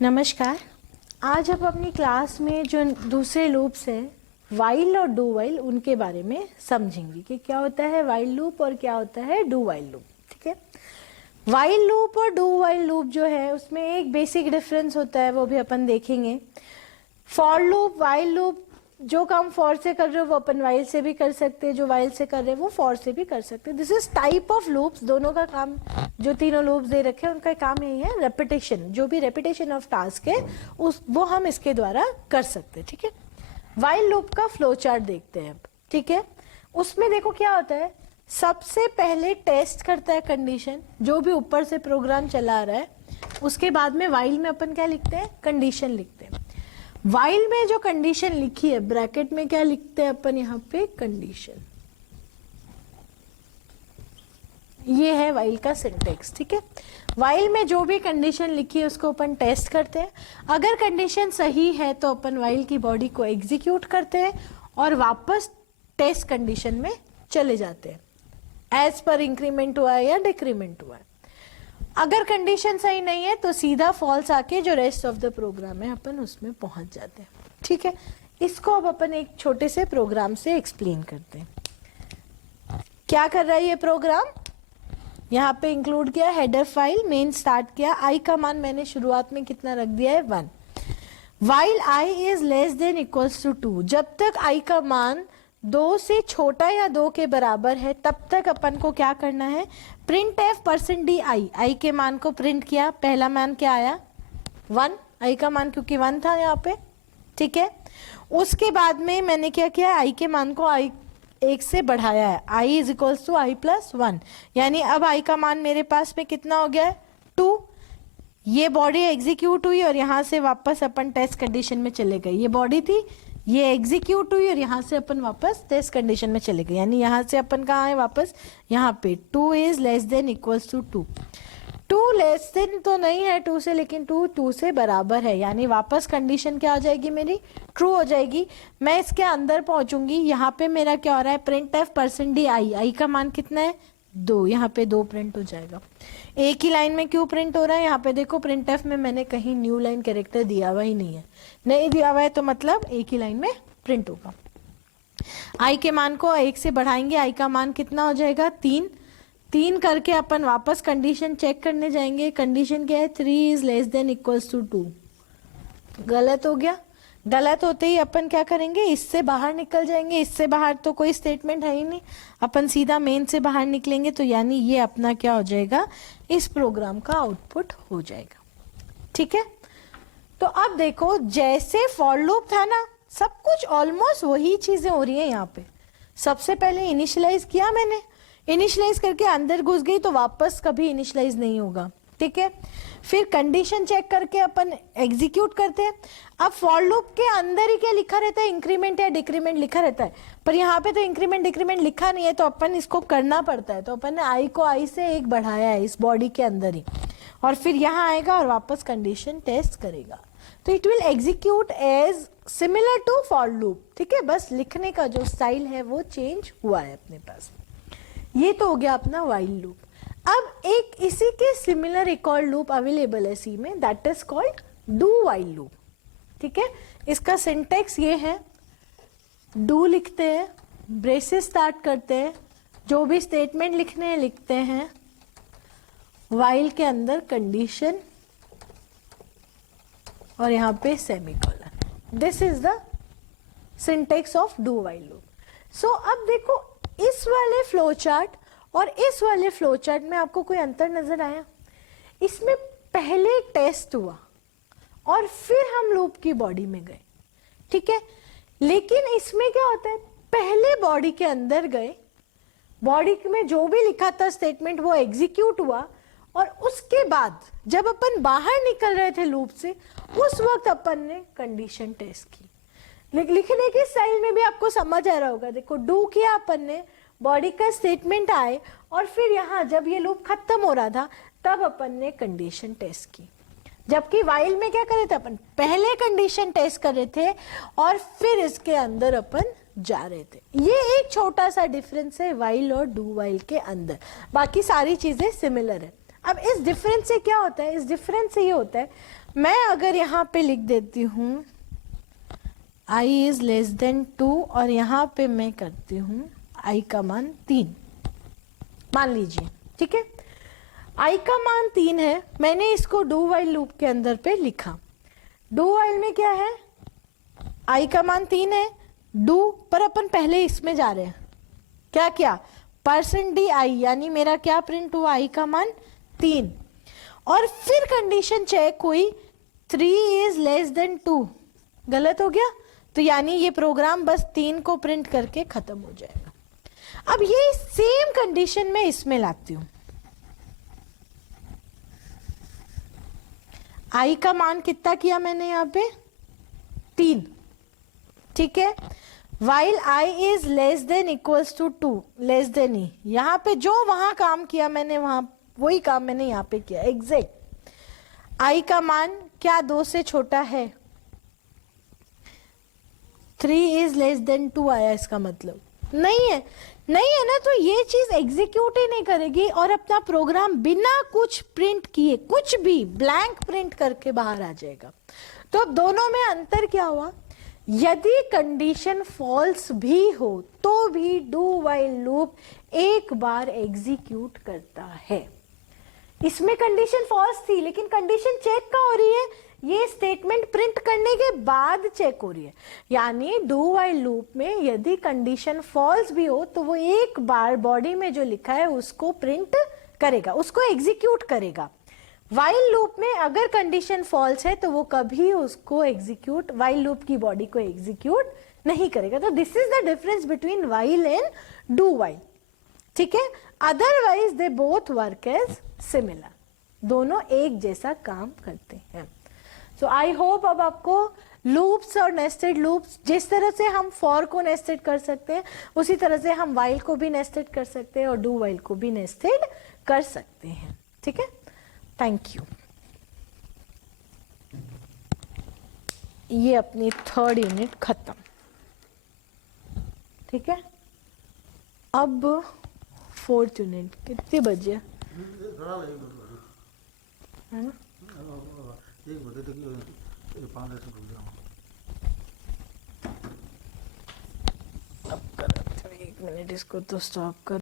नमस्कार। आज हम अपनी क्लास में जो दूसरे लूप्स है वाइल और डू वाइल उनके बारे में समझेंगे कि क्या होता है वाइल लूप और क्या होता है डू वाइल लूप। ठीक है, वाइल लूप और डू वाइल लूप जो है उसमें एक बेसिक डिफरेंस होता है, वो भी अपन देखेंगे। फॉर लूप, वाइल लूप, जो काम फॉर से कर रहे हो वो अपन वाइल से भी कर सकते हैं, जो वाइल से कर रहे हैं वो फॉर से भी कर सकते हैं। This is type of loops. दोनों का काम, जो तीनों लूप्स दे रखे हैं उनका काम यही है, रेपिटेशन। जो भी रेपिटेशन ऑफ टास्क है वो हम इसके द्वारा कर सकते हैं। ठीक है, वाइल लूप का फ्लो चार्ट देखते हैं अब। ठीक है, उसमें देखो क्या होता है, सबसे पहले टेस्ट करता है कंडीशन, जो भी ऊपर से प्रोग्राम चला रहा है। उसके बाद में वाइल में अपन क्या लिखते हैं, कंडीशन लिखते हैं। वाइल में जो कंडीशन लिखी है ब्रैकेट में क्या लिखते हैं अपन, यहाँ पे कंडीशन। ये है वाइल का सिंटेक्स। ठीक है, वाइल में जो भी कंडीशन लिखी है उसको अपन टेस्ट करते हैं। अगर कंडीशन सही है तो अपन वाइल की बॉडी को एग्जीक्यूट करते हैं और वापस टेस्ट कंडीशन में चले जाते हैं, एज पर इंक्रीमेंट हुआ है या डिक्रीमेंट हुआ है। अगर कंडीशन सही नहीं है तो सीधा फॉल्स आके जो रेस्ट ऑफ द प्रोग्राम है अपन उसमें पहुंच जाते हैं। ठीक है, इसको अब अपन एक छोटे से प्रोग्राम से एक्सप्लेन करते हैं। क्या कर रहा है ये प्रोग्राम, यहाँ पे इंक्लूड किया हेडर फाइल, मेन स्टार्ट किया, आई का मान मैंने शुरुआत में कितना रख दिया है 1। While i is less than equals to 2, जब तक आई का मान 2 से छोटा या 2 के बराबर है तब तक अपन को क्या करना है, प्रिंट एफ %d आई के मान को प्रिंट किया। पहला मान क्या आया 1, आई का मान क्योंकि 1 था यहाँ पे। ठीक है, उसके बाद में मैंने क्या किया, आई के मान को आई 1 से बढ़ाया है, I is equals to I plus 1, यानी अब आई का मान मेरे पास में कितना हो गया है 2। ये बॉडी एग्जीक्यूट हुई और यहाँ से वापस अपन टेस्ट कंडीशन में चले गए। ये बॉडी थी, ये एग्जीक्यूट हुई और यहाँ से अपन वापस टेस्ट कंडीशन में चले गए, यानी यहाँ से अपन कहाँ है वापस यहाँ पे 2 is less than equals to 2। 2 less than तो नहीं है 2 से, लेकिन 2 से बराबर है, यानी वापस कंडीशन क्या हो जाएगी मेरी, ट्रू हो जाएगी। मैं इसके अंदर पहुंचूंगी, यहाँ पे मेरा क्या हो रहा है, प्रिंट एफ %d आई का मान कितना है 2, यहाँ पे 2 प्रिंट हो जाएगा। एक ही लाइन में क्यों प्रिंट हो रहा है, यहाँ पे देखो प्रिंट एफ में मैंने कहीं न्यू लाइन कैरेक्टर दिया हुआ ही नहीं है, नहीं दिया हुआ है तो मतलब एक ही लाइन में प्रिंट होगा। आई के मान को 1 से बढ़ाएंगे, आई का मान कितना हो जाएगा 3 करके अपन वापस कंडीशन चेक करने जाएंगे। कंडीशन क्या है, 3 is less than equals to 2। गलत हो गया, गलत होते ही अपन क्या करेंगे, इससे बाहर निकल जाएंगे। इससे बाहर तो कोई स्टेटमेंट है ही नहीं, अपन सीधा मेन से बाहर निकलेंगे, तो यानी ये अपना क्या हो जाएगा, इस प्रोग्राम का आउटपुट हो जाएगा। ठीक है, तो अब देखो जैसे फॉर लूप था ना, सब कुछ ऑलमोस्ट वही चीजें हो रही है यहाँ पे। सबसे पहले इनिशियलाइज किया मैंने, इनिशियलाइज करके अंदर घुस गई तो वापस कभी इनिशियलाइज नहीं होगा। ठीक है, फिर कंडीशन चेक करके अपन एग्जीक्यूट करते हैं। अब फॉर लूप के अंदर ही क्या लिखा रहता है, इंक्रीमेंट या डिक्रीमेंट लिखा रहता है, पर यहाँ पे तो इंक्रीमेंट डिक्रीमेंट लिखा नहीं है, तो अपन इसको करना पड़ता है। तो अपन ने आई को आई से 1 बढ़ाया है इस बॉडी के अंदर ही, और फिर यहाँ आएगा और वापस कंडीशन टेस्ट करेगा, तो it will execute as similar to for loop. ठीक है, बस लिखने का जो स्टाइल है वो चेंज हुआ है अपने पास। ये तो हो गया अपना वाइल लूप। अब एक इसी के सिमिलर एक और लूप अवेलेबल है सी में, that is called do while loop. ठीक है, इसका सिंटेक्स ये है, डू लिखते हैं, ब्रेसेस स्टार्ट करते हैं, जो भी स्टेटमेंट लिखने हैं लिखते हैं, वाइल के अंदर कंडीशन और यहाँ पे semicolon. This is the syntax of do while loop. So अब देखो इस वाले फ्लो चार्ट और इस वाले फ्लो चार्ट में आपको कोई अंतर नजर आया? इसमें पहले टेस्ट हुआ और फिर हम लूप की बॉडी में गए। ठीक है, लेकिन इसमें क्या होता है, पहले बॉडी के अंदर गए, बॉडी में जो भी लिखा था स्टेटमेंट वो एग्जीक्यूट हुआ, और उसके बाद जब अपन बाहर निकल रहे थे लूप से, उस वक्त अपन ने कंडीशन टेस्ट की। लिखने के स्टाइल में भी आपको समझ आ रहा होगा। देखो डू किया अपन ने, बॉडी का स्टेटमेंट आए, और फिर यहाँ जब ये लूप खत्म हो रहा था तब अपन ने कंडीशन टेस्ट की। जबकि वाइल में क्या कर रहे थे अपन, पहले कंडीशन टेस्ट कर रहे थे और फिर इसके अंदर अपन जा रहे थे। ये एक छोटा सा डिफरेंस है वाइल और डू वाइल के अंदर, बाकी सारी चीजें सिमिलर है। अब इस डिफरेंस से क्या होता है, इस डिफरेंस से ये होता है, मैं अगर यहाँ पे लिख देती हूँ i इज लेस देन 2 और यहाँ पे मैं करती हूँ i का मान 3, मान लीजिए, ठीक है, i का मान 3 है, मैंने इसको डू वाइल लूप के अंदर पे लिखा। डू वाइल में क्या है, i का मान 3 है, डू पर अपन पहले इसमें जा रहे हैं, क्या क्या %di, यानी मेरा क्या प्रिंट हुआ, i का मान 3, और फिर कंडीशन चेक हुई 3 इज लेस देन 2, गलत हो गया, तो यानी ये प्रोग्राम बस 3 को प्रिंट करके खत्म हो जाएगा। अब ये सेम कंडीशन में इसमें लाती हूं, i का मान कितना किया मैंने यहाँ पे 3, ठीक है, while i is less than equals to 2, less than ही, यहाँ पे जो वहां काम किया मैंने वहां वही काम मैंने यहाँ पे किया एग्जैक्ट। i का मान क्या 2 से छोटा है, 3 इज लेस देन 2 आया, इसका मतलब नहीं है, नहीं है ना, तो ये चीज एग्जीक्यूट ही नहीं करेगी और अपना प्रोग्राम बिना कुछ प्रिंट किए कुछ भी ब्लैंक प्रिंट करके बाहर आ जाएगा। तो अब दोनों में अंतर क्या हुआ, यदि कंडीशन फॉल्स भी हो तो भी डू वाइल लूप एक बार एग्जीक्यूट करता है। इसमें कंडीशन फॉल्स थी लेकिन कंडीशन चेक का हो रही है, ये स्टेटमेंट प्रिंट करने के बाद चेक हो रही है, यानी डू वाइल लूप में यदि कंडीशन फॉल्स भी हो तो वो एक बार बॉडी में जो लिखा है उसको प्रिंट करेगा, उसको एग्जीक्यूट करेगा। वाइल लूप में अगर कंडीशन फॉल्स है तो वो कभी उसको एग्जीक्यूट, वाइल लूप की बॉडी को एग्जीक्यूट नहीं करेगा। तो this is the difference between while and do while, ठीक है, otherwise they both work as similar, दोनों एक जैसा काम करते हैं। सो आई होप अब आपको लूप्स और नेस्टेड लूप्स, जिस तरह से हम फॉर को नेस्टेड कर सकते हैं उसी तरह से हम वाइल को भी नेस्टेड कर सकते हैं और डू वाइल को भी नेस्टेड कर सकते हैं, ठीक है, थैंक यू। ये अपनी 3rd यूनिट खत्म, ठीक है, अब 4th यूनिट कितने बजे है ना, अब कर 1 मिनट इसको तो स्टॉप कर।